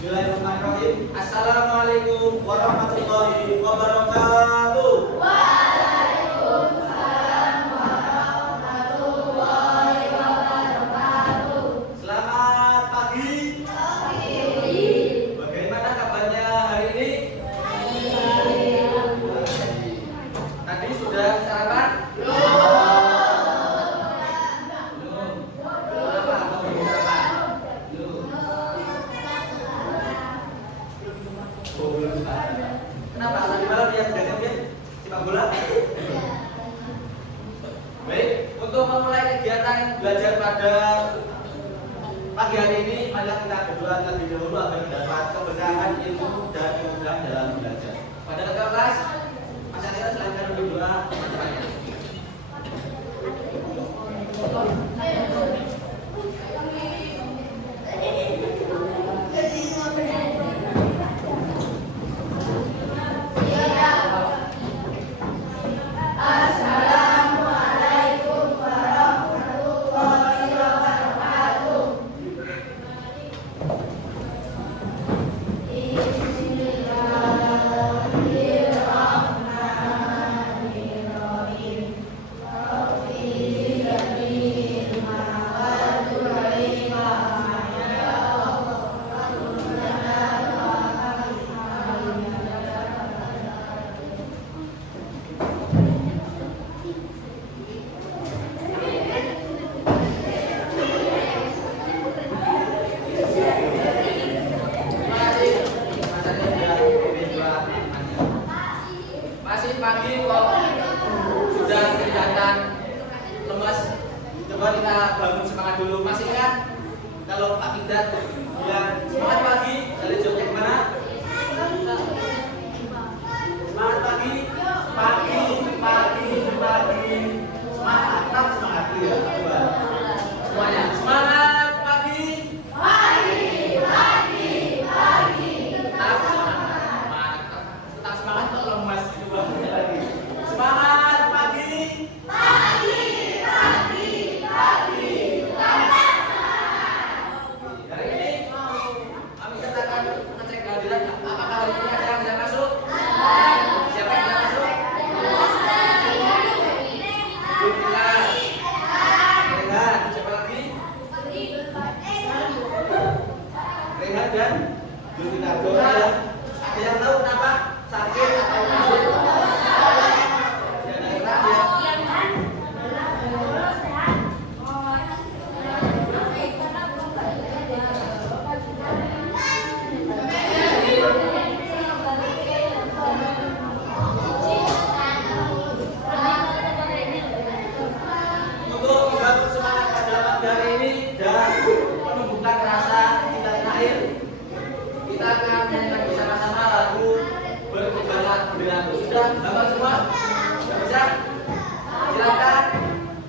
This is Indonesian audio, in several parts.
Bismillahirrahmanirrahim. Assalamualaikum warahmatullahi wabarakatuh. Waalaikumsalam warahmatullahi wabarakatuh. Selamat pagi. Pagi. Bagaimana kabarnya hari ini? Tadi sudah sarapan? Belum. Kenapa kamu belum sarapan? Belum. Oh, belum sarapan. Kenapa? Tadi malam dia sudah ngambil sepak bola? Baik, untuk memulai kegiatan belajar pada pagi hari ini, marilah kita berdoa terlebih dahulu agar mendapat keberkahan ilmu dan kemudahan dalam belajar. Pada kakak kelas, masyarakat silakan berdoa macam-macam. Assalamualaikum warahmatullahi wabarakatuh. Bismillahirrahmanirrahim. Rabbi zidni ilma warzuqni Masih pagi kok sudah kelihatan lemas. Coba kita bangun semangat dulu. Masih ingat kalau Pak Kidat bilang semangat pagi dari Jogja kemana? Semangat pagi, pagi, pagi, pagi. Semangat, tetap semangat ya. Coba semuanya semangat pagi. Tetap semangat, tetap semangat kok lemas. Coba lagi. Semangat pagi. Hari ini kami akan mengecek kehadiran. Apakah hari ini ada yang tidak masuk? Siapa yang tidak masuk? Zulfikar. Rehan. Siapa lagi? Rehan dan Zulfikar. Coba ya. Ada yang tahu kenapa sakit atau masuk? Ya, daerah ya. Untuk membantu semangat pada pagi hari ini dan menumbuhkan rasa cinta tanah air, kita akan menyanyikan bersama-sama lagu Berkibarlah Benderaku. Sudah hafal semua? Sudah bisa? Silakan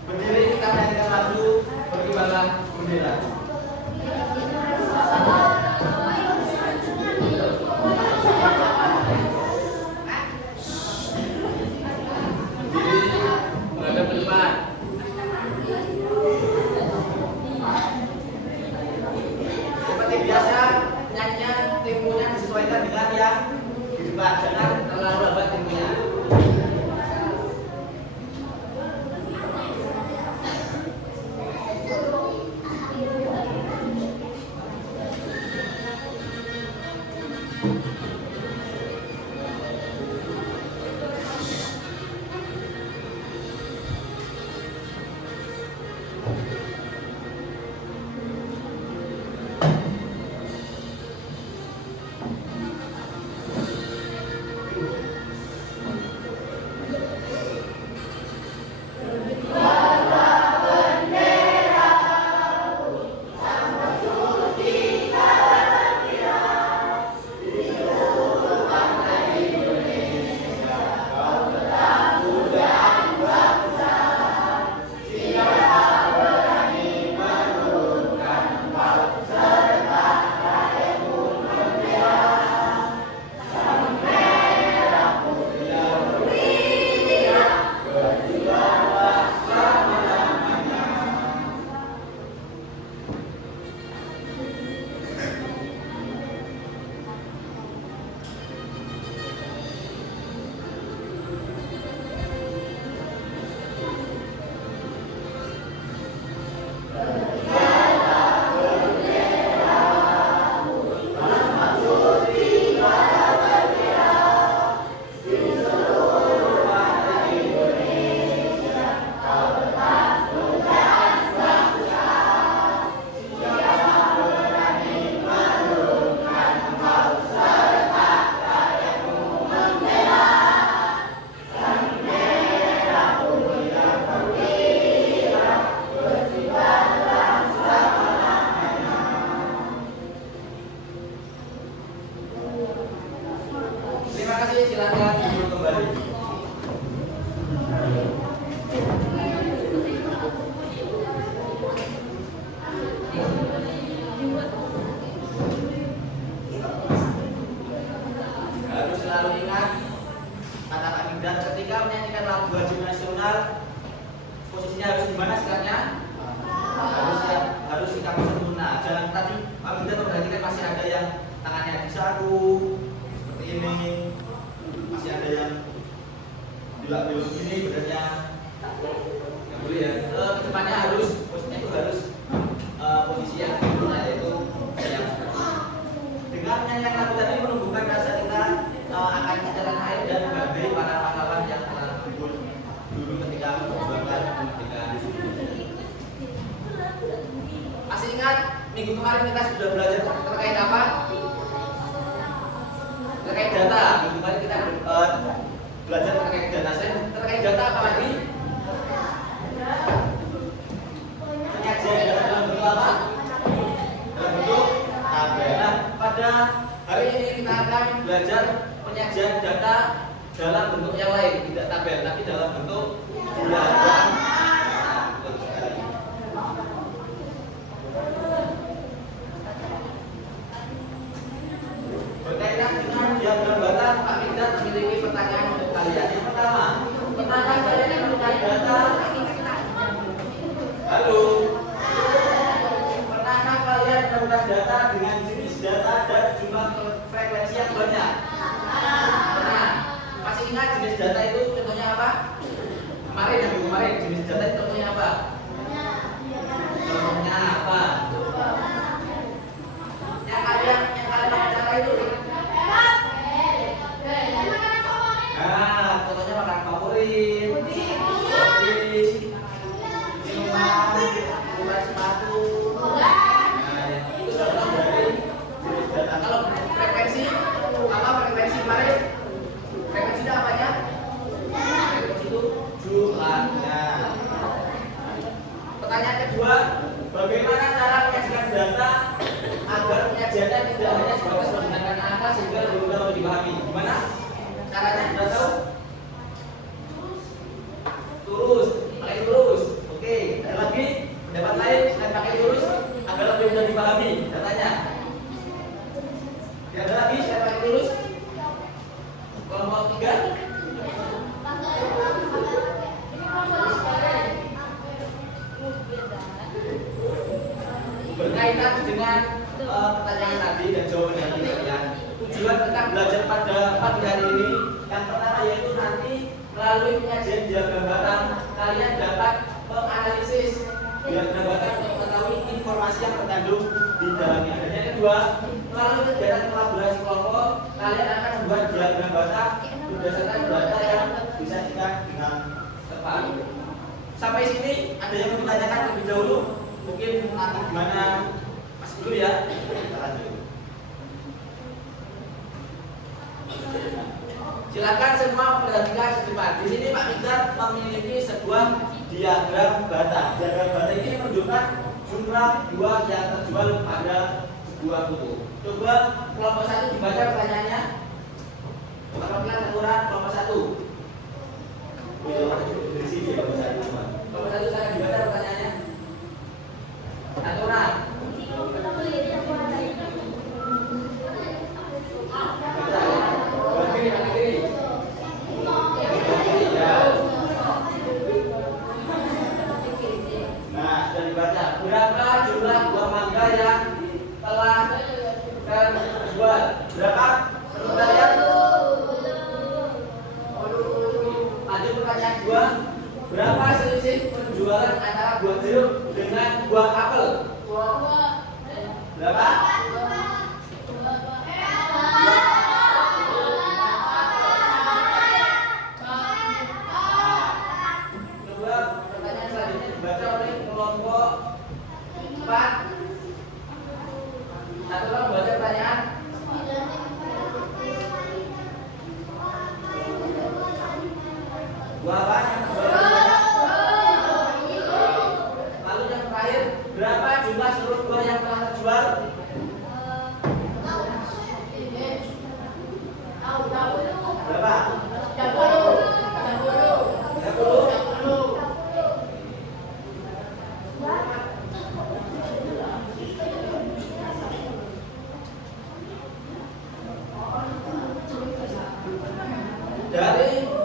berdiri, kita menyanyikan lagu Berkibarlah Benderaku. Berdiri, menghadap ke depan. Seperti biasa, nyanyinya temponya disesuaikan dengan yang di depan. Jangan terlalu lambat temponya. silakan duduk kembali. Harus selalu ingat kata Pak Migdat ketika menyanyikan lagu wajib nasional, posisinya harus di mana sekarangnya? Harus sikap sempurna. Jangan tadi Pak Migdat memperhatikan masih ada yang tangannya disaku seperti ini, masih ada yang belok-belok ini badannya. Nggak boleh ya. Kedepannya harus posisinya itu harus posisi yang sempurna, yaitu yang seperti ini. Dengan menyanyikan lagu tadi menumbuhkan rasa kita akan jalan air dan menghargai para pahlawan yang telah gugur dulu ketika memperjuangkan kemerdekaan. Masih ingat minggu kemarin kita sudah belajar terkait apa? Terkait data. Minggu kemarin kita belajar terkait data. Terkait data apa lagi? Penyajian data dalam bentuk apa? Dalam bentuk tabel. Nah, pada hari ini kita akan belajar penyajian data dalam bentuk yang lain, tidak tabel, tapi dalam bentuk diagram. Berkaitan dengan diagram data, Pak Migdat memiliki pertanyaan untuk kalian. Yang pertama, pernahkah kalian menemukan data? Halo. Pernahkah kalian menemukan data dengan jenis data dan jumlah frekuensi yang banyak? Pernah. Masih ingat jenis data itu contohnya apa? Kemarin jenis data itu contohnya apa? Contohnya apa? Yang kalian cara itu? Nah, contohnya makan favorit, kopi, minuman, ukuran sepatu. Nah, itu contoh dari jenis data. Kalau frekuensi, apa frekuensi kemarin? Frekuensi itu apanya? Frekuensi itu jumlahnya. Pertanyaan kedua, bagaimana cara menyajikan data agar penyajiannya tidak hanya sebatas menggunakan angka sehingga lebih mudah untuk dipahami? Gimana caranya? Sudah tahu? Lurus, pakai lurus. Oke, ada lagi pendapat lain selain pakai lurus agar lebih mudah dipahami datanya? Tidak ada lagi selain pakai lurus? Kelompok 3. Berkaitan dengan pertanyaan tadi dan jawaban yang kalian, tujuan kita belajar pada pagi hari ini yang pertama yaitu nanti melalui penyajian diagram batang kalian dapat menganalisis diagram batang untuk mengetahui informasi yang terkandung di dalamnya. Dan yang kedua, melalui kegiatan kolaborasi kelompok kalian akan membuat diagram batang berdasarkan data yang disajikan dengan tepat. Sampai sini ada yang mau ditanyakan lebih dahulu? Mungkin nanti gimana? Mas dulu ya. Kita lanjut. Silakan semua perhatikan sejenak. Di sini Pak Migdat memiliki sebuah diagram batang. Diagram batang ini menunjukkan jumlah buah yang terjual pada sebuah buku. Coba kelompok 1 dibaca pertanyaannya. Perwakilan aturan kelompok 1. Kelompok 1 saya dibaca pertanyaannya. Aturan. Nah, sudah dibaca. Berapa jumlah buah mangga yang telah terjual? Berapa? Menurut kalian? Lanjut pertanyaan 2. Berapa selisih penjualan antara buah jeruk dengan buah apel? Berapa? Coba pertanyaan selanjutnya dibaca oleh kelompok 4. Satu orang membaca pertanyaan. Buah apa yang terjual? Lalu yang terakhir, berapa jumlah seluruh buah yang telah terjual? Berapa?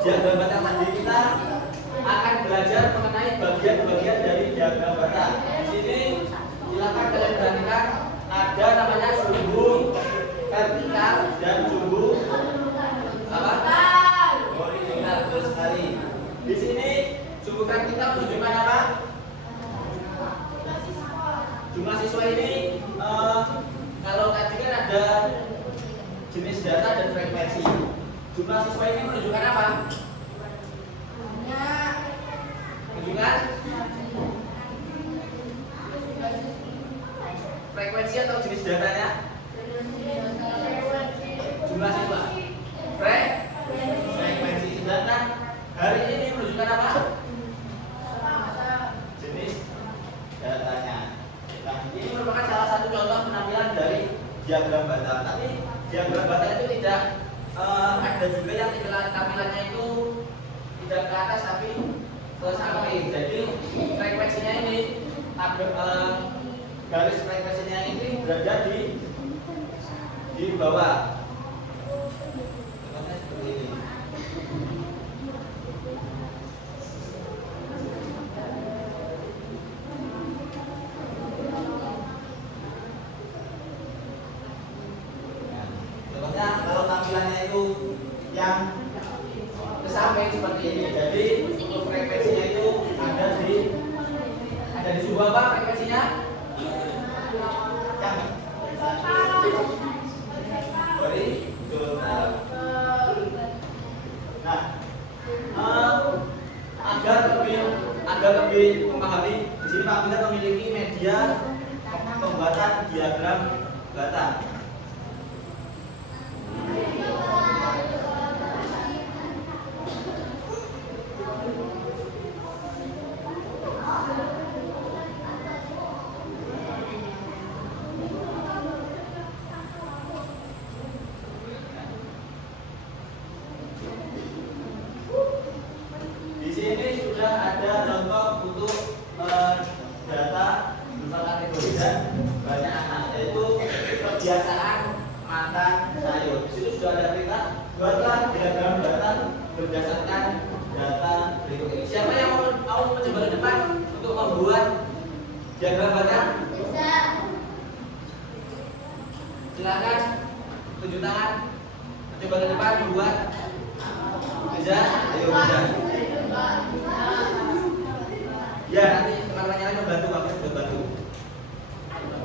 diagram batang tadi kita akan belajar mengenai bagian-bagian dari diagram batang. Di sini silakan kalian perhatikan ada namanya sumbu vertikal dan sumbu apa? Horizontal. Betul sekali. Di sini sumbu vertikal menunjukkan apa? Jumlah siswa ini kalau tadi kan ada jenis data dan frekuensi. Jumlah siswa ini menunjukkan apa? Menunjukkan frekuensi atau jenis datanya? Jumlah siswa. Frekuensi. Sedangkan hari ini menunjukkan apa? Jenis datanya. Nah, ini merupakan salah satu contoh penampilan dari diagram batang. Tapi diagram batang itu tidak ada juga yang tampilannya itu tidak ke atas tapi ke samping. Jadi frekuensinya ini garis frekuensinya ini berada di bawah. Seperti ini. Contohnya kalau tampilannya itu yang ke samping seperti ini. Jadi untuk frekuensinya itu ada di sebuah apa frekuensinya? Yang horizontal. Nah, agar lebih memahami, di sini Pak Peter memiliki media pembuatan diagram batang. Di sini sudah ada contoh untuk data berupa kategori dan banyak anak, yaitu kebiasaan makan sayur. Di situ sudah ada perintah buatlah diagram batang berdasarkan data berikut ini. Siapa yang mau mencoba ke depan untuk membuat diagram batang? Silakan tunjuk tangan. Coba ke depan membuat. Bisa? Ayo bisa. Ya, nanti teman-teman yang lain membantu, Pak Bisa membantu.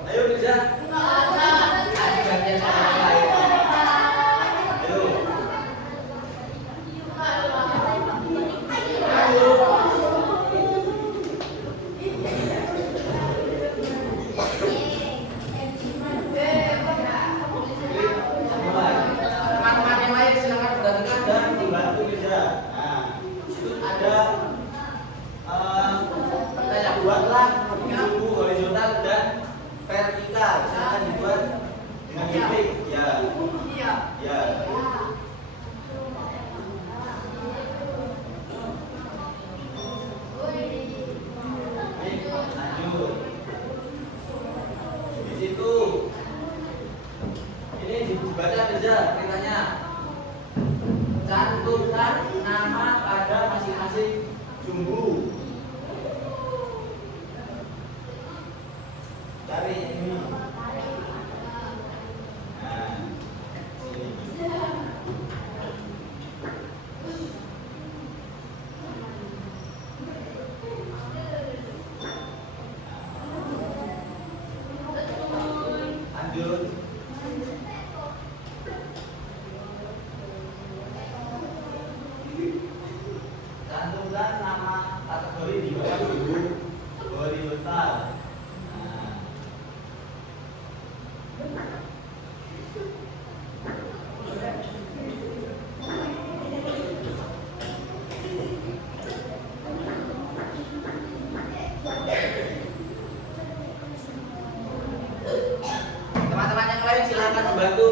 Ayo bisa. Nanti bagian sama yang lain. Ayo. Teman-teman yang lain silakan perhatikan dan dibantu bisa. Nah, itu ada pertanyaan buatlah sumbu horizontal dan vertikal. Silakan dibuat dengan titik. Ya. Ya. Lanjut. Di situ ini dibaca saja perintahnya. Cantumkan nama pada masing-masing sumbu. Cari ini. Nah, sini. Lanjut. Cantumkan nama kategori di bawah sumbu horizontal. Nah. Teman-teman yang lain silakan membantu.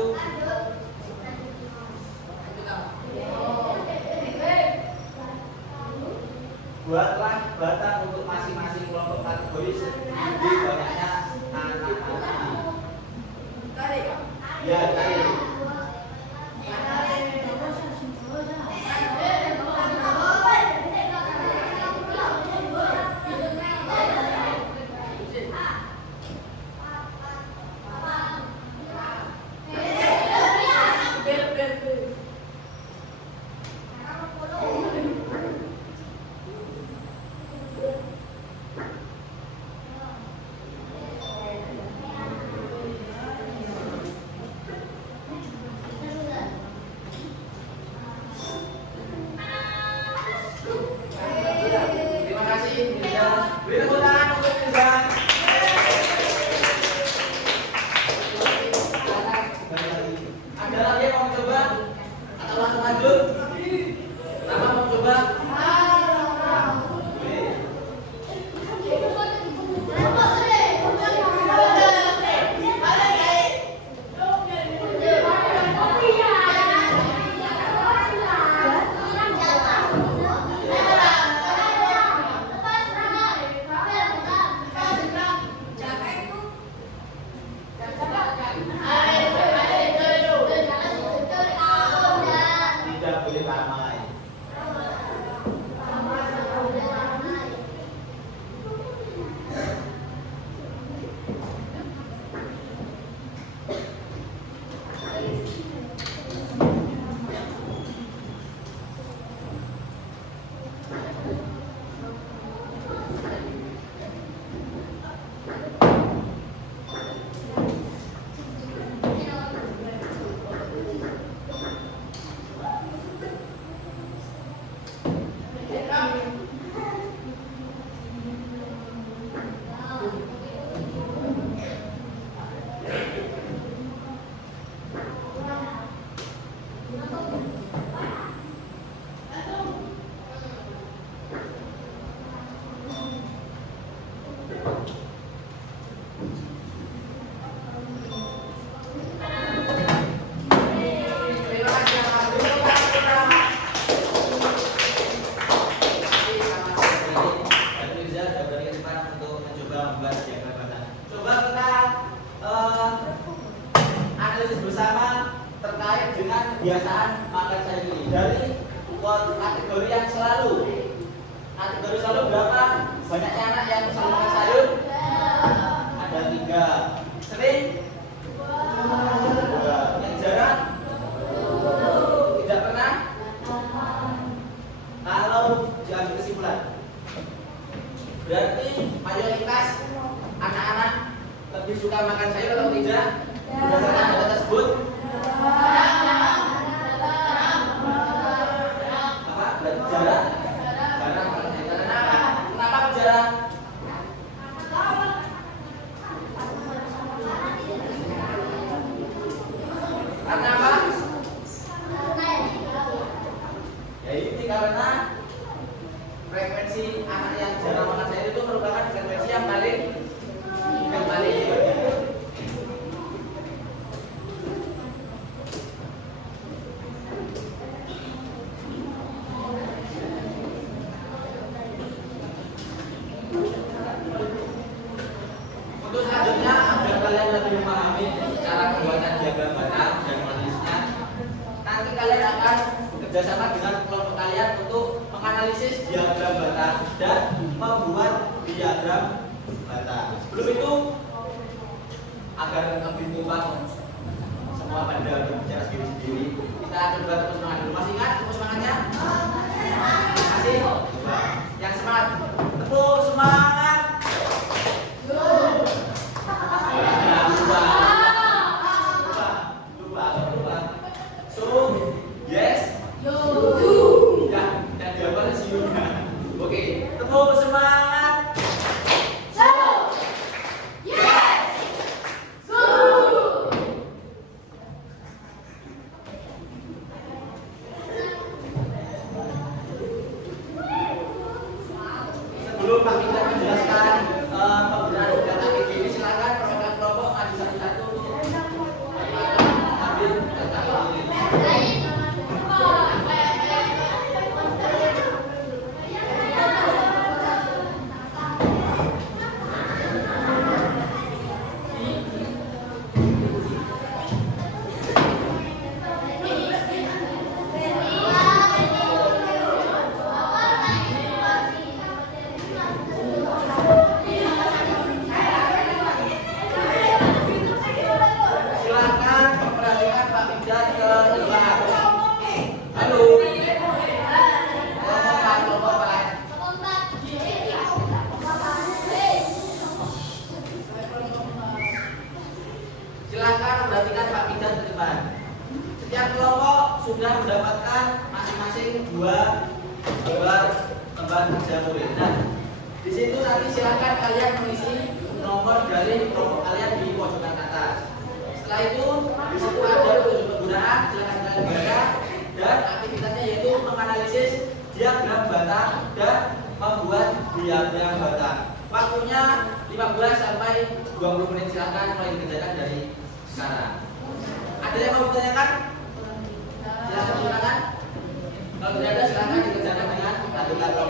Buatlah batang untuk masing-masing kelompok kategori lebih banyaknya anak-anak. Ya, cari. Atau langsung lanjut? Kenapa mau coba? Tidak boleh ramai. Terima kasih yang hadir. Dan Mirza sudah beri kesempatan untuk mencoba membuat diagram bata. Coba kita analisis bersama terkait dengan kebiasaan makan sayur ini dari kategori yang selalu. Kategori selalu berapa? Banyaknya anak yang selalu makan sayur? Ada 3. Sering? 2. Yang jarang? Tidak pernah? Kalau diambil kesimpulan, berarti mayoritas anak-anak lebih suka makan sayur atau tidak? Berdasarkan data tersebut? Apa? Berarti jarang? Jarang makan sayur. Karena apa? Kenapa jarang? Karena apa? Ya ini karena frekuensi anak yang jarang makan sayur itu merupakan frekuensi yang paling banyak. Untuk selanjutnya, agar kalian lebih memahami cara pembuatan diagram bata dan analisisnya, nanti kalian akan bekerjasama dengan kelompok kalian untuk menganalisis diagram bata dan membuat diagram bata. Sebelum itu, agar lebih tumpang semua pada berbicara sendiri-sendiri, kita coba tepuk semangat dulu. Masih ingat tepuk semangatnya? Masih? Coba. Yang semangat, tepuk semangat. Lupa. So, yes. Dan jawabannya sih. Oke, tepuk semangat. Sebelum Pak Kita menjelaskan penggunaan data ini, silakan perwakilan kelompok maju satu-satu untuk ambil data ini. Silakan memperhatikan Pak Pimda ke depan. Halo. Kelompok Pak. Silakan memperhatikan Pak Pimda ke depan. Setiap kelompok sudah mendapatkan masing-masing 2 lembar kerja murid. Nah, di situ nanti silakan kalian mengisi nomor dari kelompok kalian di pojokan atas. Setelah itu di situ ada petunjuk penggunaan, silakan kalian baca dan silakan mulai dikerjakan dari sekarang. Ada yang mau ditanyakan? Silakan silakan. Kalau tidak ada silakan dikerjakan dengan lagu-lagu.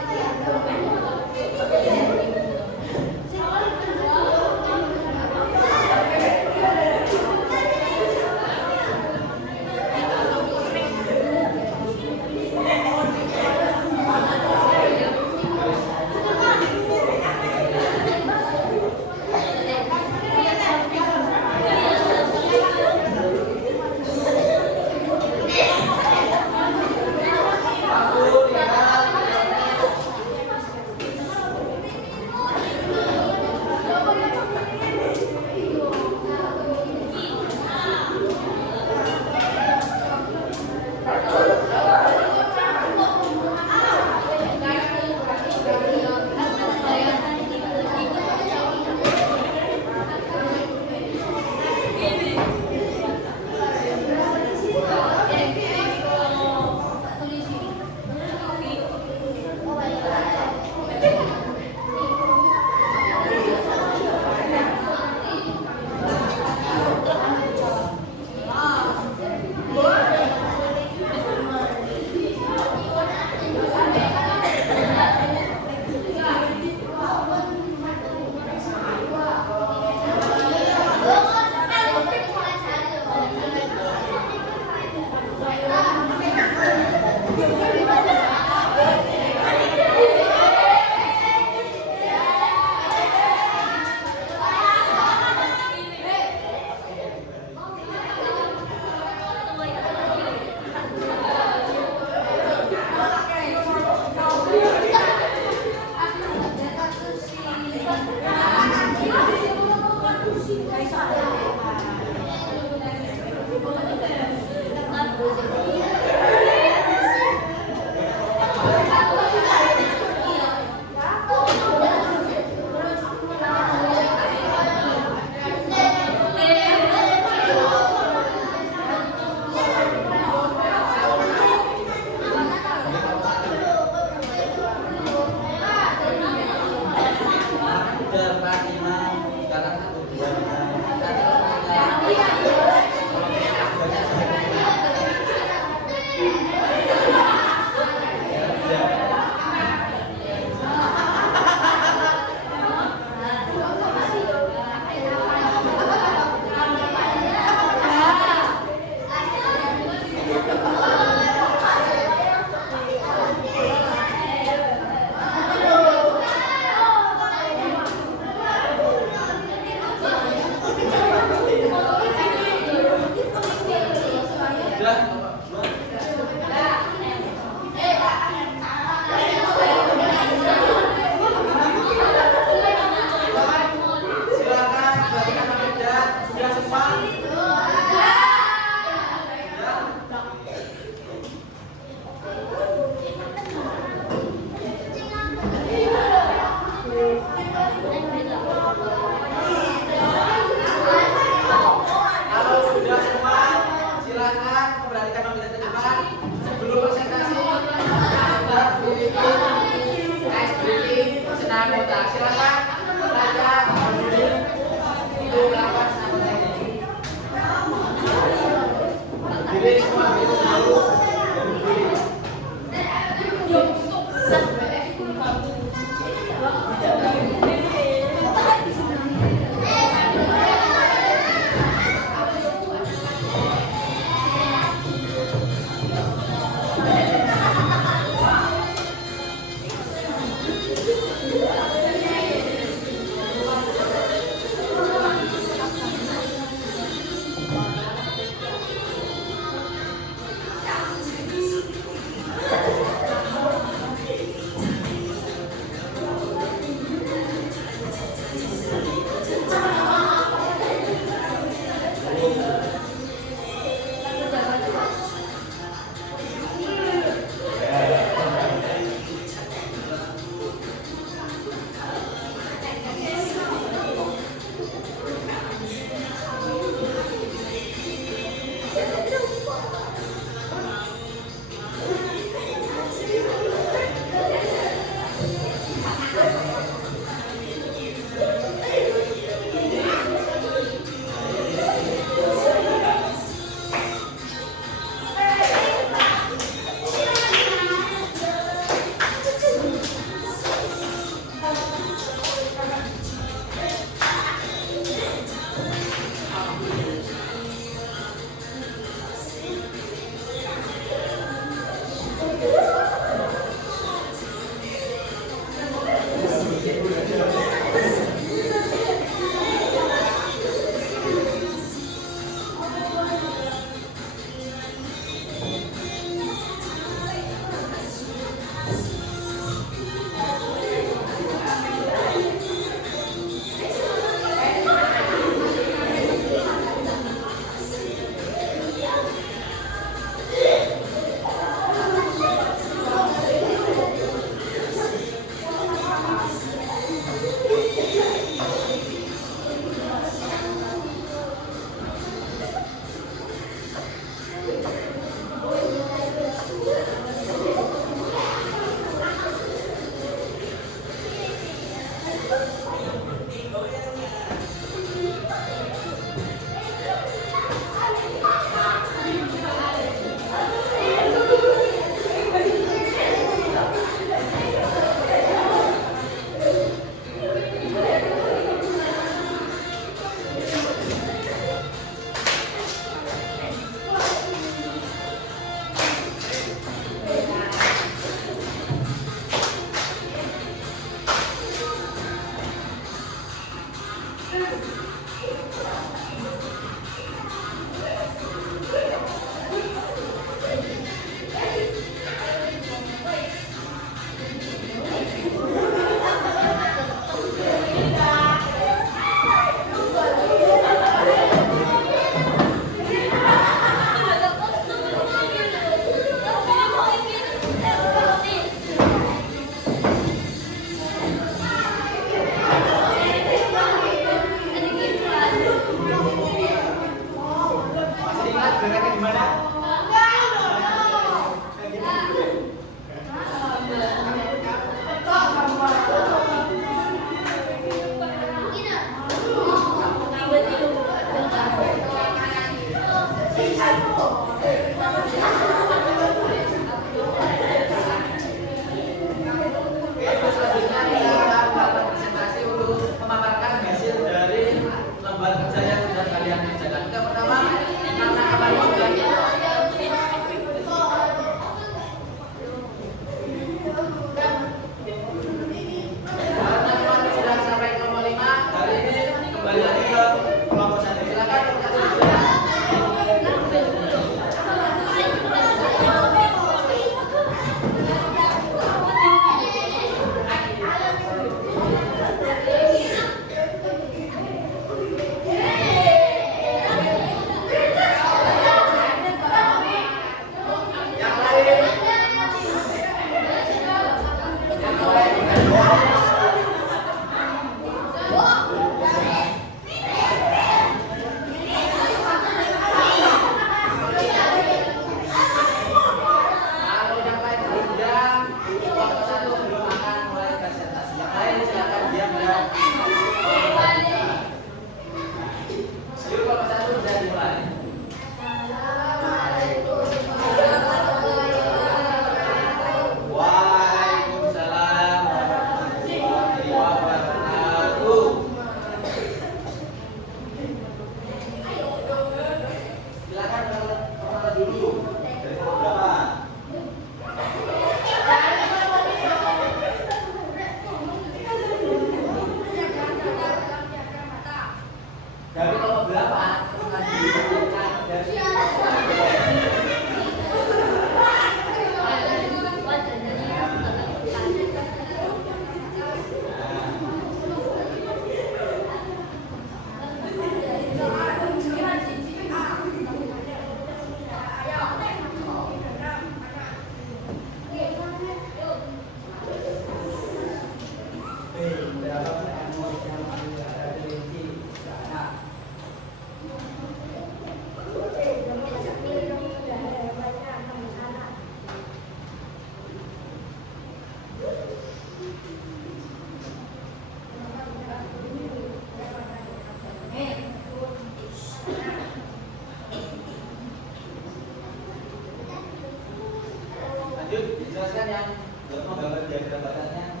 Lanjut, dijelaskan yang belum menggambar diagram batasnya.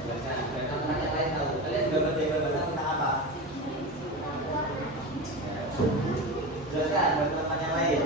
Jelaskan, biar teman-teman yang lain tahu. Kalian gambar diagram batas tentang apa? Jelaskan, buat teman-teman yang lain.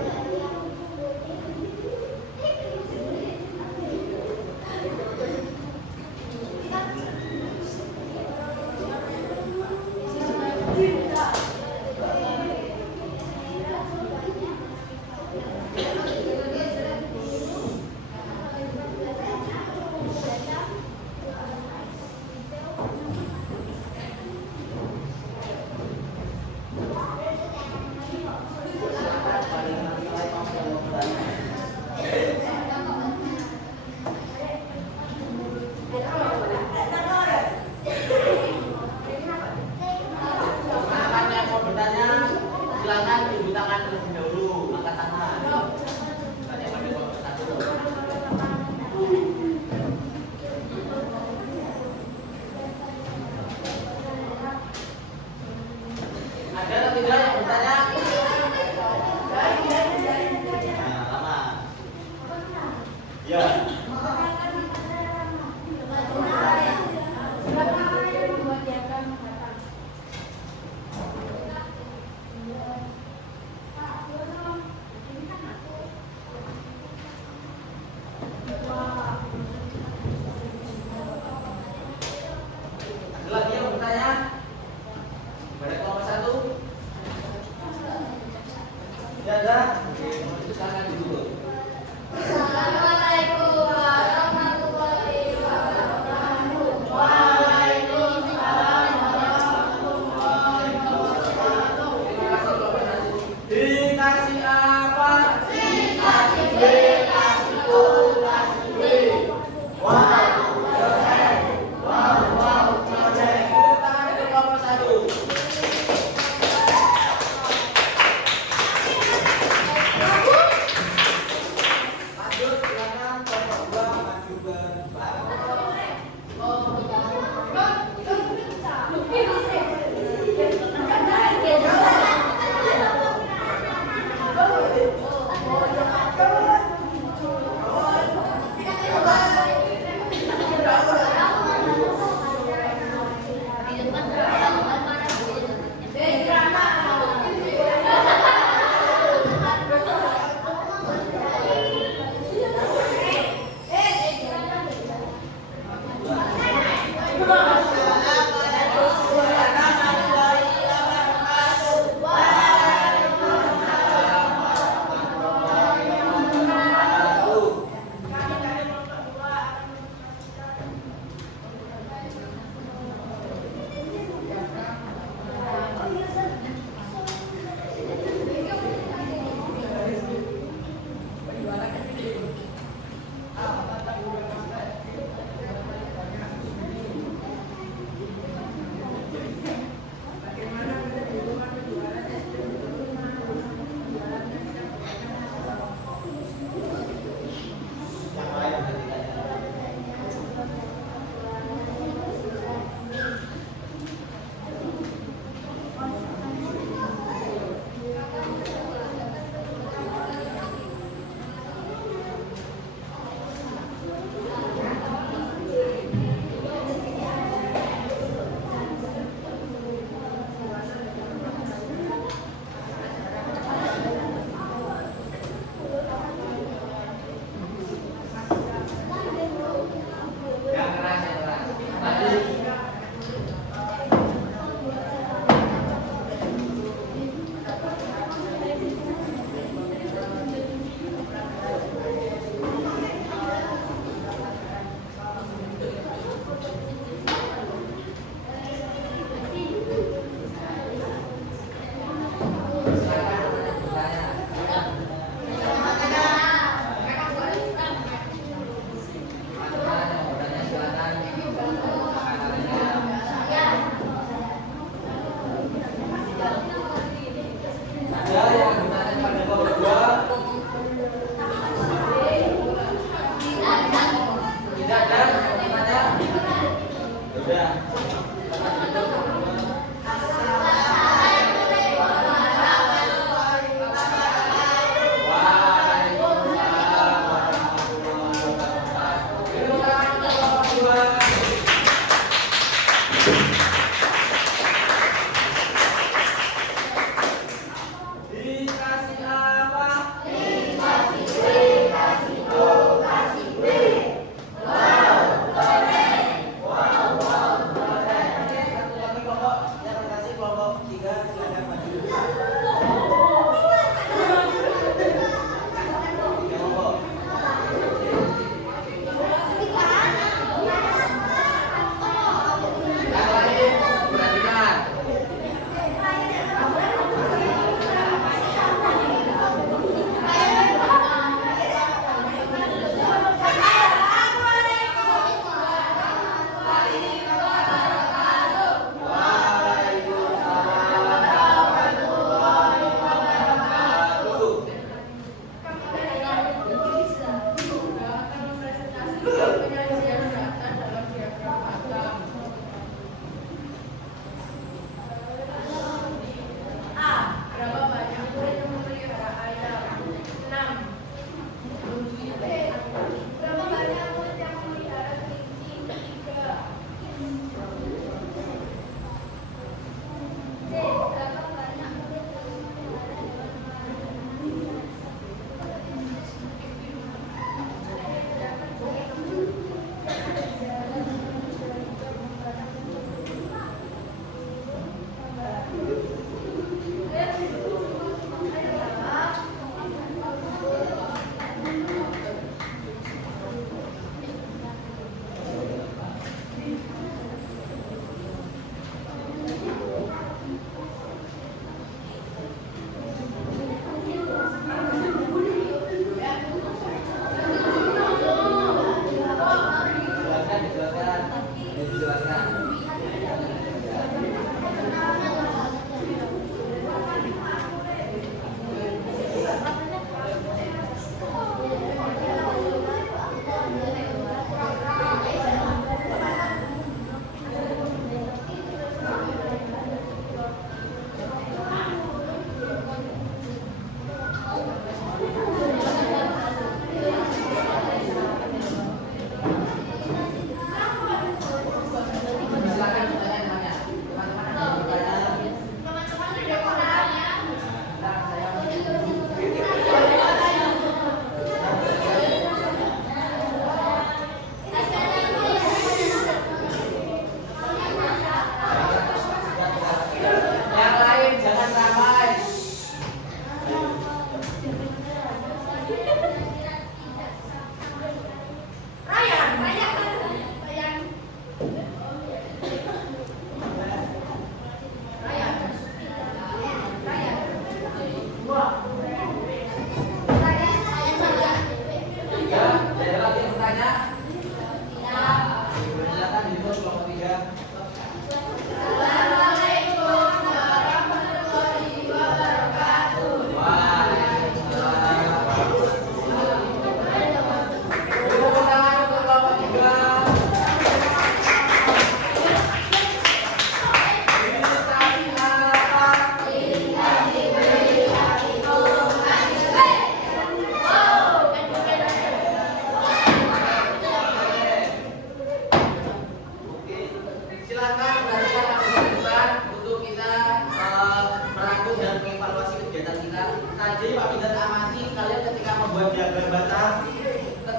Silakan yang mau bertanya, silakan ibu tangan terlebih dahulu, angkat tangan. Tanya pada kelompok satu. Ada atau tidak yang bertanya? Nah, lama. Ya. Ada lagi yang bertanya? Pada kelompok satu? Tidak ada? Oke, silakan dulu. Assalamualaikum warahmatullahi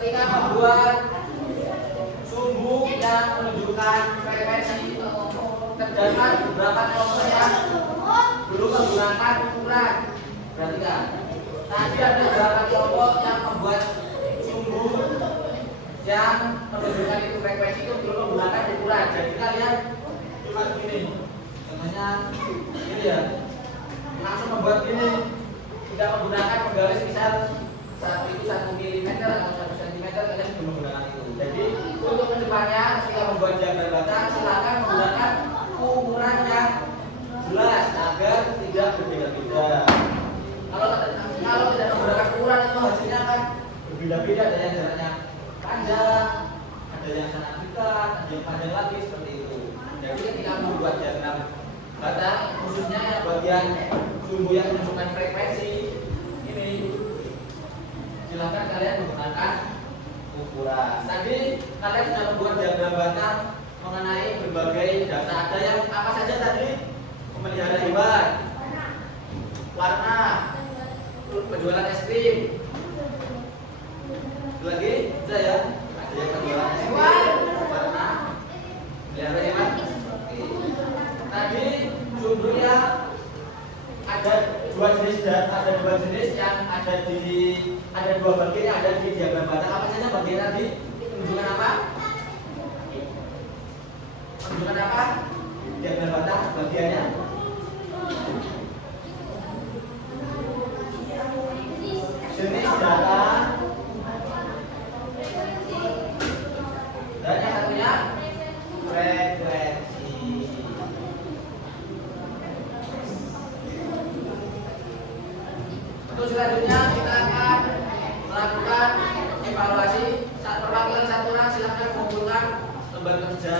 ketika membuat sumbu yang menunjukkan frekuensi, terdapat beberapa kelompok yang belum menggunakan ukuran. Perhatikan, tadi ada beberapa kelompok yang membuat sumbu yang menunjukkan itu frekuensi itu belum menggunakan ukuran. Jadi kalian cuma gini, contohnya ini ya, langsung membuat gini, tidak menggunakan penggaris misal saat itu 1 mm atau 1 cm, kalian belum menggunakan itu. Jadi untuk kedepannya ketika membuat diagram batang silakan menggunakan ukuran yang jelas agar tidak berbeda-beda. Kalau tidak menggunakan ukuran itu hasilnya akan berbeda-beda, ada yang jaraknya panjang, ada yang sangat dekat, ada yang panjang lagi seperti itu. Jadi ketika membuat diagram batang, khususnya yang bagian sumbu yang menunjukkan frekuensi ini, silakan kalian menggunakan ukuran. Tadi kalian sudah membuat diagram batang mengenai berbagai data. Ada yang apa saja tadi? Memelihara hewan, warna, penjualan es krim. Lagi, bisa ya? Ada yang penjualan es krim, warna, memelihara hewan. Oke. Tadi sumbernya ada dua jenis yang ada dua bagian yang ada di diagram batang. Apa saja bagian tadi? Menunjukkan apa? Menunjukkan apa? Diagram batang bagiannya jenis data dan yang satunya frekuensi. Untuk selanjutnya kita akan melakukan evaluasi. Saat perwakilan satu orang silakan mengumpulkan lembar kerja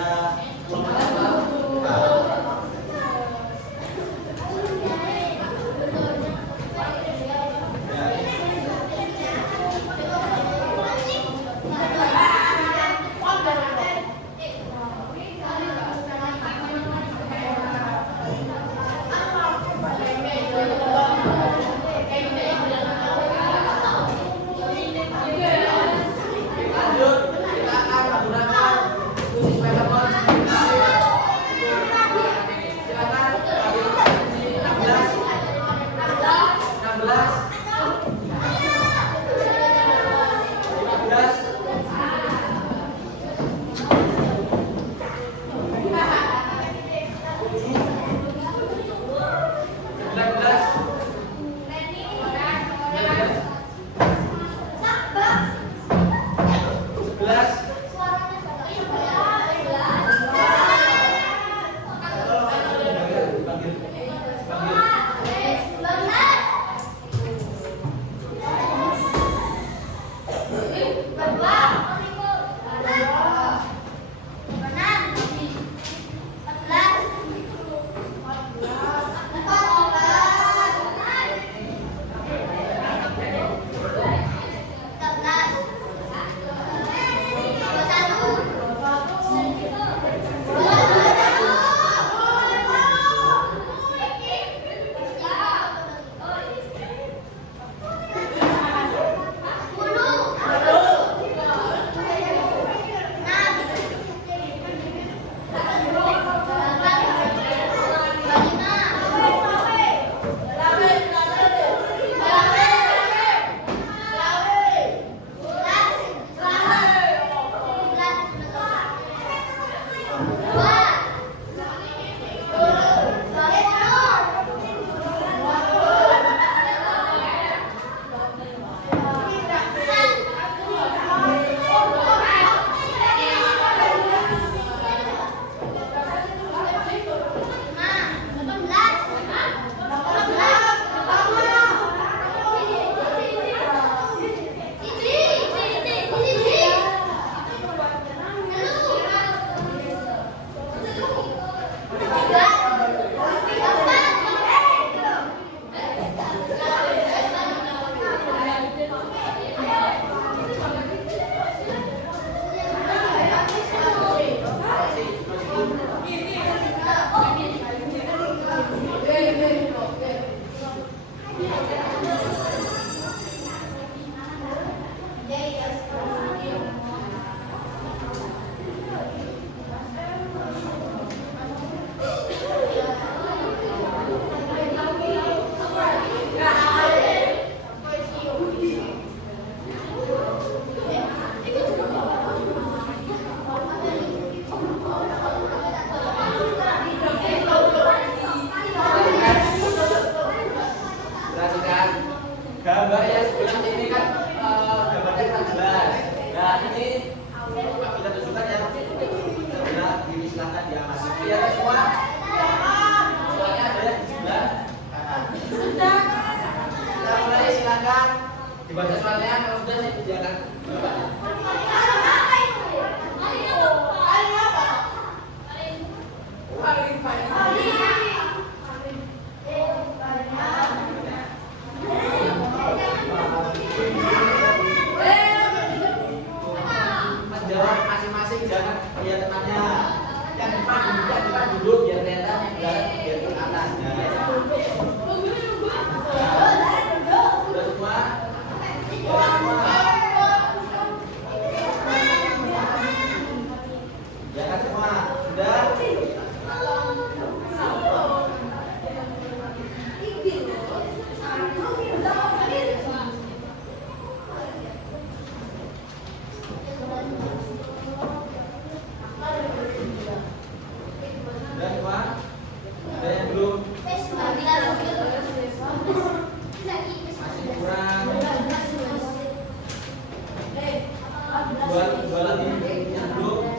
dua lagi yang belum.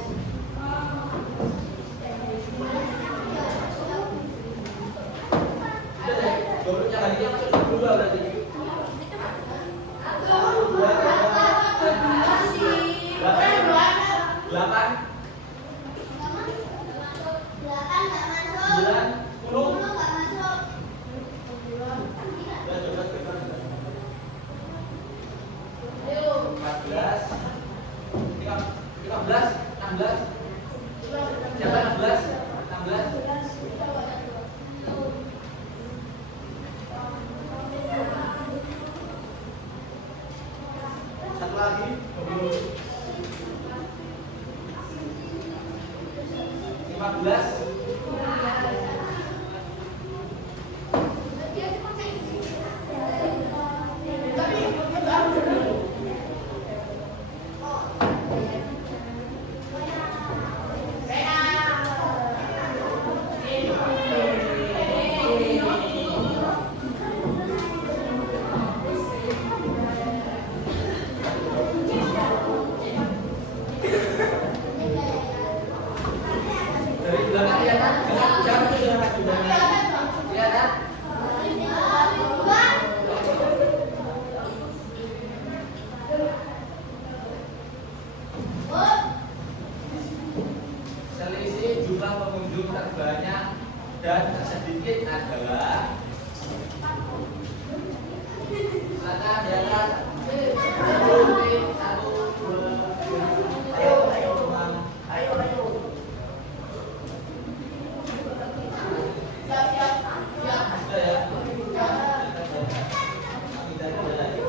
Udah deh, yang lagi yang masuk dua berarti. Delapan, 9, 10, 14, 15, 16. Siapa 16? 16. Satu lagi. 15. Dari belakang kelihatan? Jangan kelihatan. Selisih jumlah pengunjung terbanyak dan tersedikit adalah silakan di atas. 1, 2, 3. Ayo. Sudah ya. Kita ada lagi.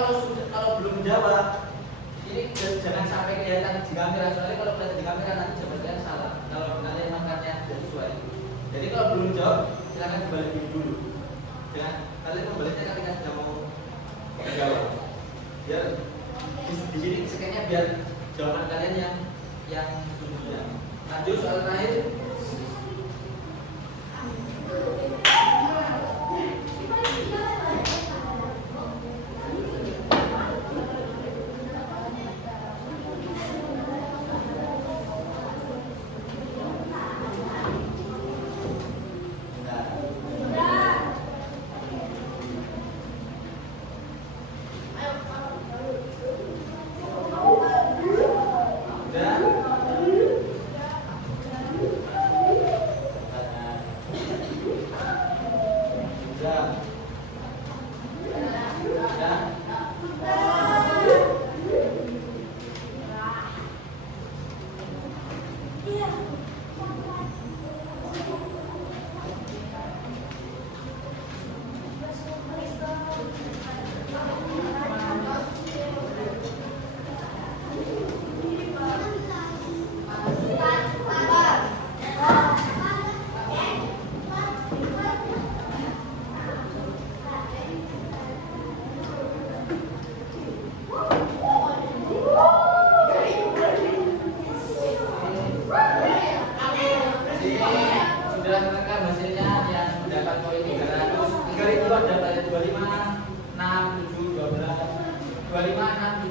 kalau belum menjawab, ini jangan sampai kelihatan di kamera. Soalnya kalau kelihatan di kamera nanti jawabannya salah. Kalau nanti makanya tidak sesuai. Jadi kalau belum jawab, silakan kembali dulu. Jangan kalian membaliknya ketika sudah mau menjawab. Biar di sini scan-nya biar jawaban kalian yang sesungguhnya. Lanjut soal terakhir.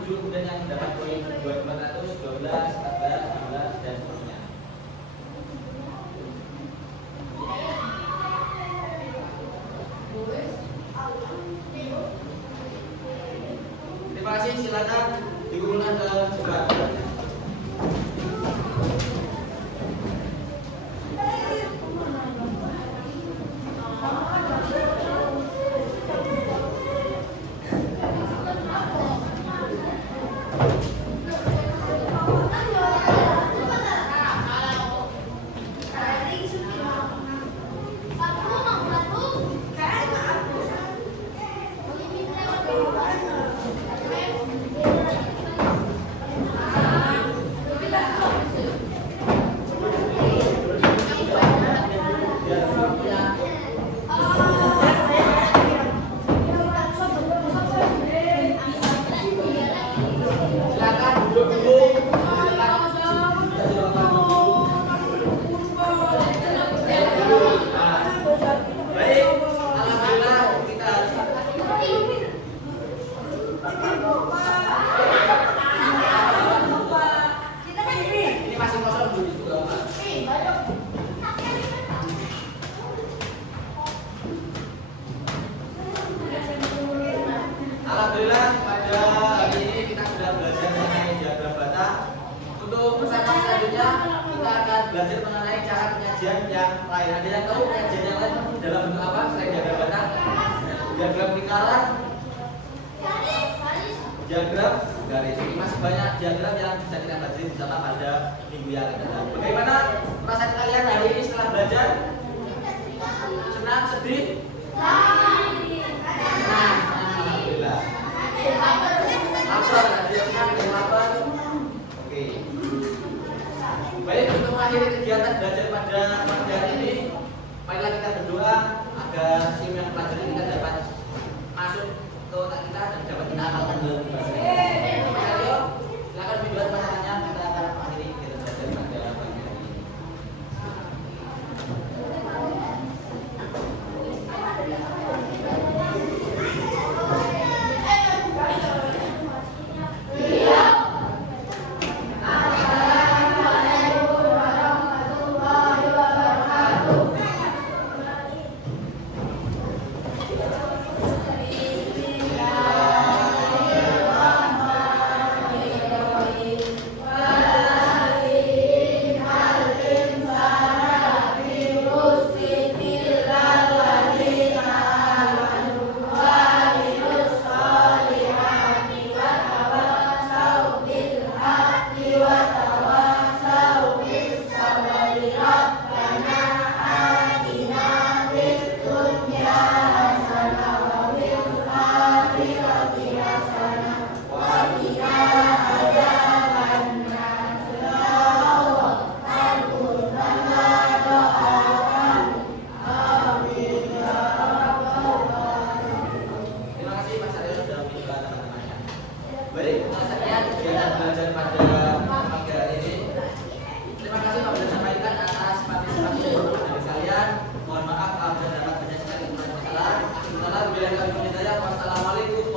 Kemudian yang mendapat poin 2400, 12, 14, 16 dan seterusnya. Terima kasih, silakan dikumpulkan ke sebelah. Alhamdulillah pada hari ini kita sudah belajar mengenai diagram bata. Untuk pertemuan selanjutnya kita akan belajar mengenai cara penyajian yang lain. Ada yang tahu penyajian yang lain dalam bentuk apa selain diagram bata? Diagram lingkaran, diagram garis. Ini masih banyak diagram yang bisa kita belajar bersama pada minggu yang akan datang. Bagaimana perasaan kalian hari ini setelah belajar? Senang, sedih? Senang. Alhamdulillah. Lapar, ada yang senang, ada yang lapar. Oke. Baik, untuk mengakhiri kegiatan belajar pada pagi hari ini, marilah kita berdoa agar tim yang pelajaran kita dapat masuk ke otak kita dan dapat kita amalkan dalam kehidupan. Ayo, silakan video pasangannya kita akan mengakhiri kegiatan belajar pada pagi hari ini. Terima kasih. sekian kegiatan belajar pada pagi hari ini. Terima kasih Pak sudah sampaikan atas partisipasi dari kalian. Mohon maaf apabila dapat banyak sekali kesalahan. Wassalamualaikum warahmatullahi wabarakatuh.